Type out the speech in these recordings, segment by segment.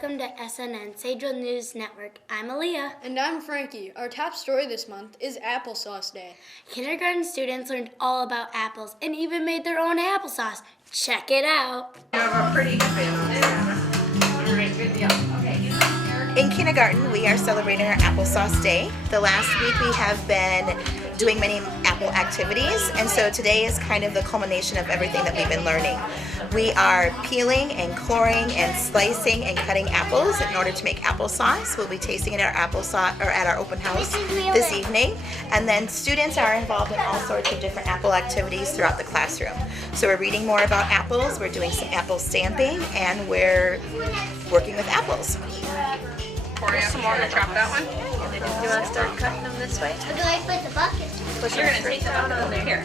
welcome to SNN, Sageville News Network. I'm Aaliyah. And I'm Frankie. Our top story this month is Applesauce Day. Kindergarten students learned all about apples and even made their own applesauce. Check it out. You have a pretty good family. All right, good deal. Okay. In kindergarten, we are celebrating our Applesauce Day. The last week we have been doing many apple activities, and so today is kind of the culmination of everything that we've been learning. We are peeling and coring and slicing and cutting apples in order to make applesauce. We'll be tasting it at our applesauce or at our open house this evening. And then students are involved in all sorts of different apple activities throughout the classroom. So we're reading more about apples, we're doing some apple stamping, and we're working with apples. Pour you some more to chop that one. You want to start cutting them this way? Or do I put the bucket? But you're going to take them out of there. Here.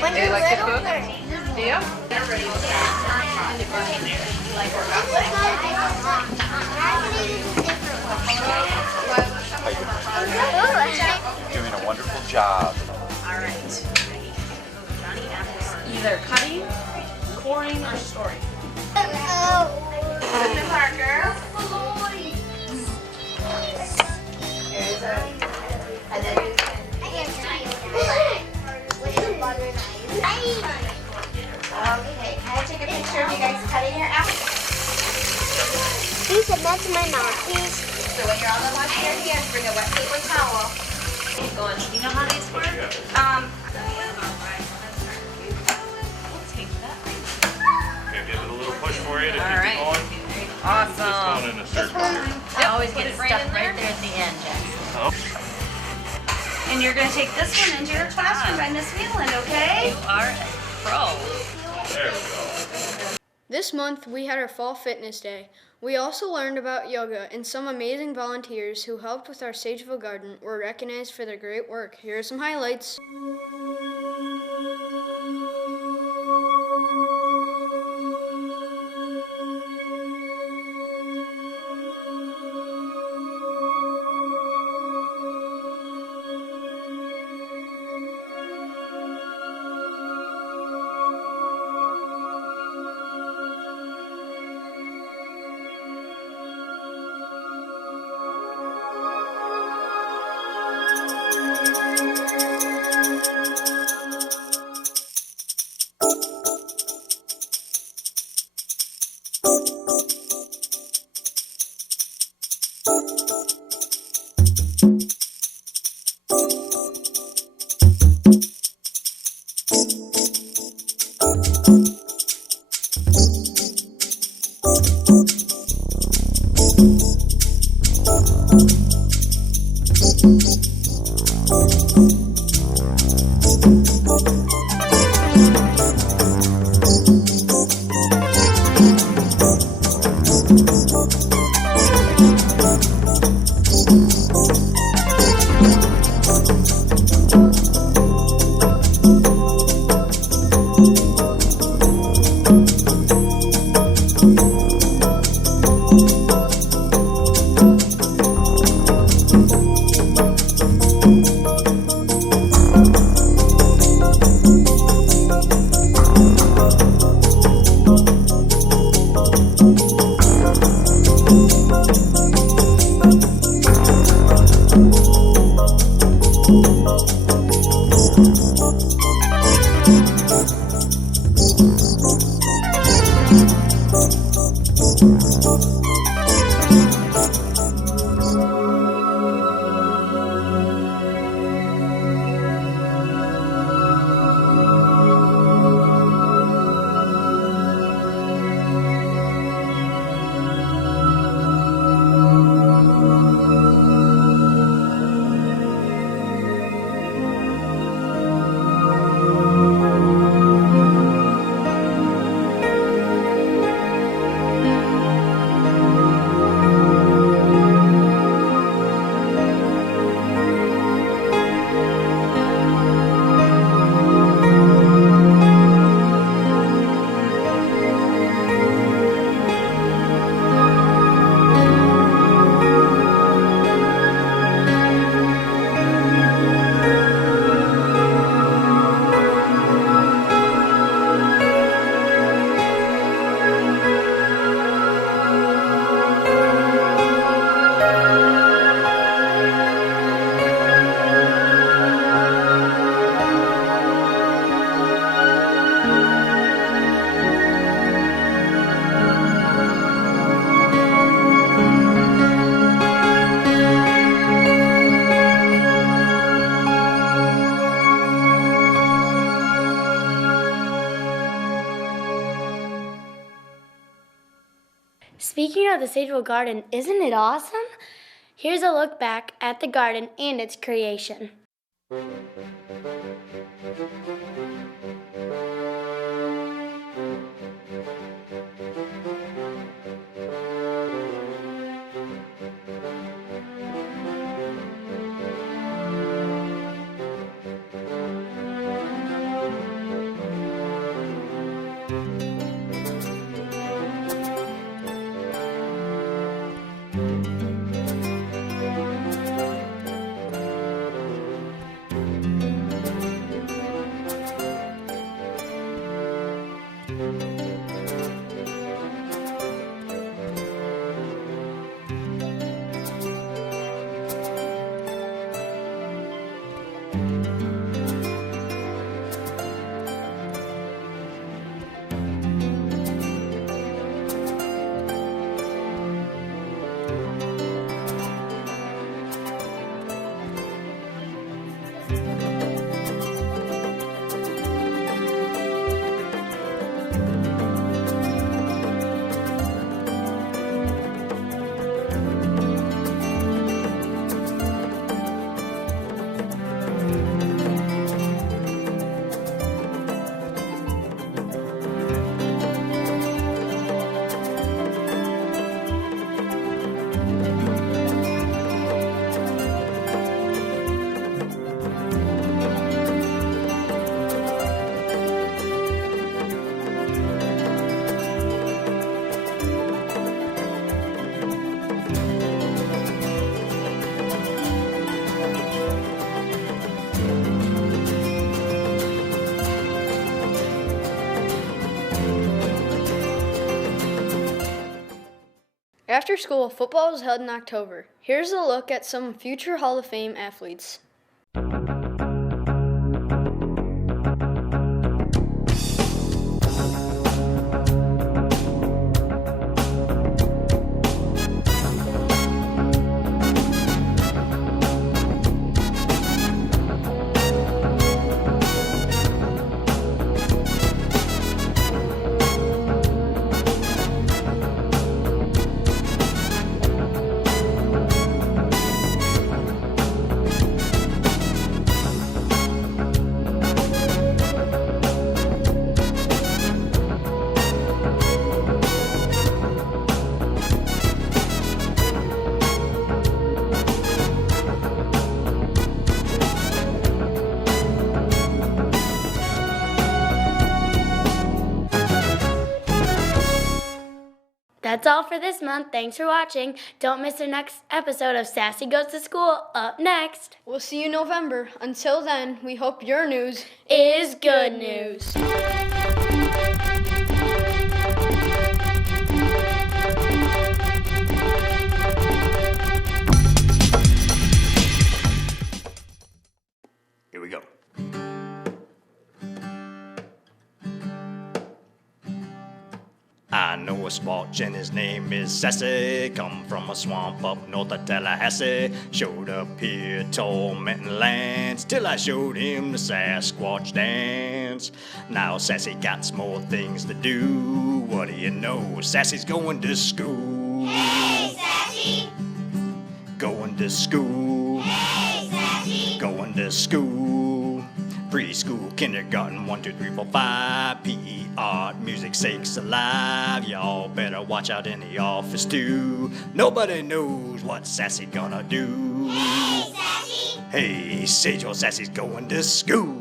When Do you like to cook? Do you? Doing a wonderful job. All right. Either cutting, coring, or storing. Put the marker. Here's and then okay, can I take a picture of you guys cutting your apples? Please, that to my mouth, please. So when you're on the washing your hands, bring a wet paper towel. Keep going. Do you know how these work? Okay, give it a little push for you to keep All right. it going. Awesome. Just going in a circle here. I always get it stuck right there at the end, Jackson. Oh. And you're going to take this one into your classroom by Miss Wheeland, okay? You are a pro. There we go. This month, we had our Fall Fitness Day. We also learned about yoga, and some amazing volunteers who helped with our Sageville garden were recognized for their great work. Here are some highlights. of the Sageville Garden, isn't it awesome? Here's a look back at the garden and its creation. After school, football is held in October. Here's a look at some future Hall of Fame athletes. That's all for this month. Thanks for watching. Don't miss the next episode of Sassy Goes to School up next. We'll see you in November. Until then, we hope your news Is good news. Here we go. I know a squatch and his name is Sassy. Come from a swamp up north of Tallahassee. Showed up here tormenting lands till I showed him the Sasquatch dance. Now Sassy got some more things to do. What do you know? Sassy's going to school. Hey, Sassy! Going to school. Hey, Sassy! Going to school. Preschool, kindergarten, 1, 2, 3, 4, 5. PE, art, music, sakes alive. Y'all better watch out in the office too. Nobody knows what Sassy gonna do. Hey, Sassy! Hey, Sageville, Sassy's going to school.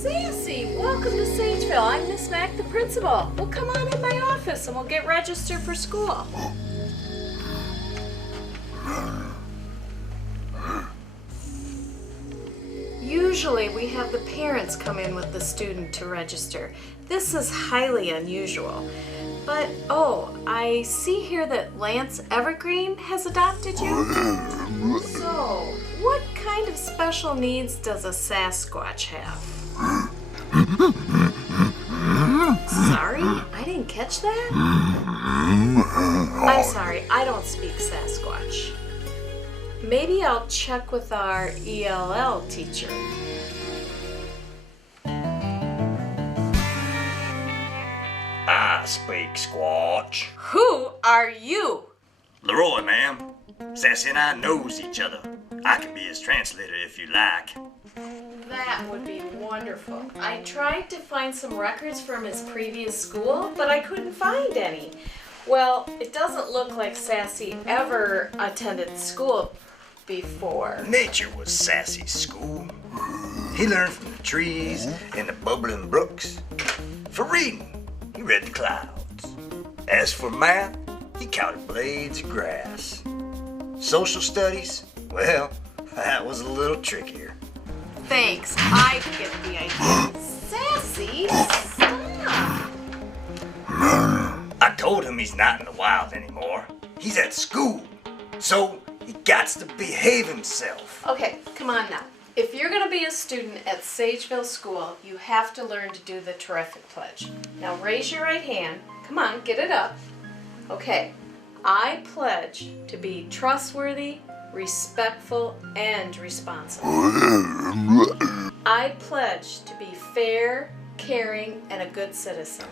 Sassy, welcome to Sageville. I'm Miss Mac, the principal. Well, come on in my office and we'll get registered for school. Usually we have the parents come in with the student to register. This is highly unusual. But, oh, I see here that Lance Evergreen has adopted you. So, what kind of special needs does a Sasquatch have? Sorry, I didn't catch that. I'm sorry, I don't speak Sasquatch. Maybe I'll check with our ELL teacher. I speak Squatch. Who are you? Leroy, ma'am. Sassy and I knows each other. I can be his translator if you like. That would be wonderful. I tried to find some records from his previous school, but I couldn't find any. Well, it doesn't look like Sassy ever attended school before. Nature was Sassy's school. He learned from the trees and the bubbling brooks. For reading, he read the clouds. As for math, he counted blades of grass. Social studies, well, that was a little trickier. Thanks, I get the idea. Sassy, stop! I told him he's not in the wild anymore. He's at school, so he gots to behave himself. Okay, come on now. If you're going to be a student at Sageville School, you have to learn to do the Terrific Pledge. Now raise your right hand. Come on, get it up. Okay. I pledge to be trustworthy, respectful, and responsible. I pledge to be fair, caring, and a good citizen.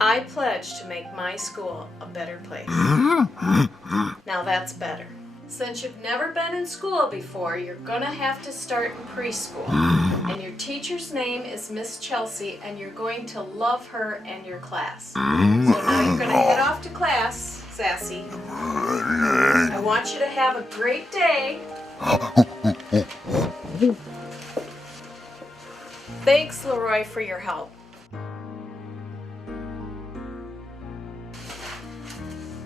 I pledge to make my school a better place. Now that's better. Since you've never been in school before, you're gonna have to start in preschool. And your teacher's name is Miss Chelsea, and you're going to love her and your class. So now you're gonna head off to class, Sassy. I want you to have a great day. Thanks, Leroy, for your help.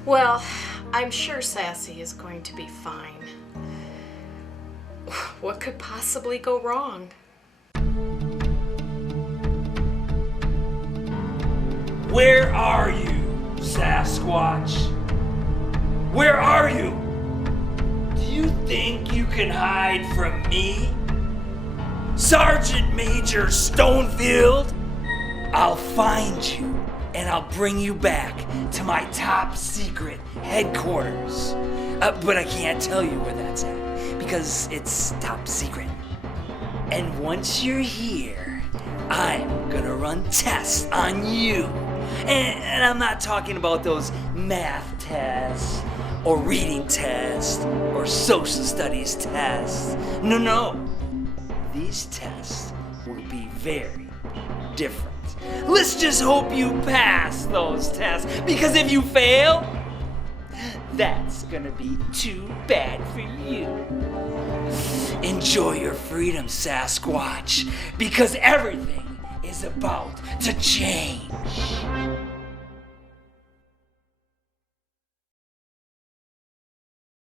Well, I'm sure Sassy is going to be fine. What could possibly go wrong? Where are you, Sasquatch? Where are you? Do you think you can hide from me? Sergeant Major Stonefield? I'll find you and I'll bring you back to my top secret headquarters. But I can't tell you where that's at because it's top secret. And once you're here, I'm gonna run tests on you. And I'm not talking about those math tests or reading tests or social studies tests. No. These tests will be very different. Let's just hope you pass those tests, because if you fail, that's gonna be too bad for you. Enjoy your freedom, Sasquatch, because everything is about to change.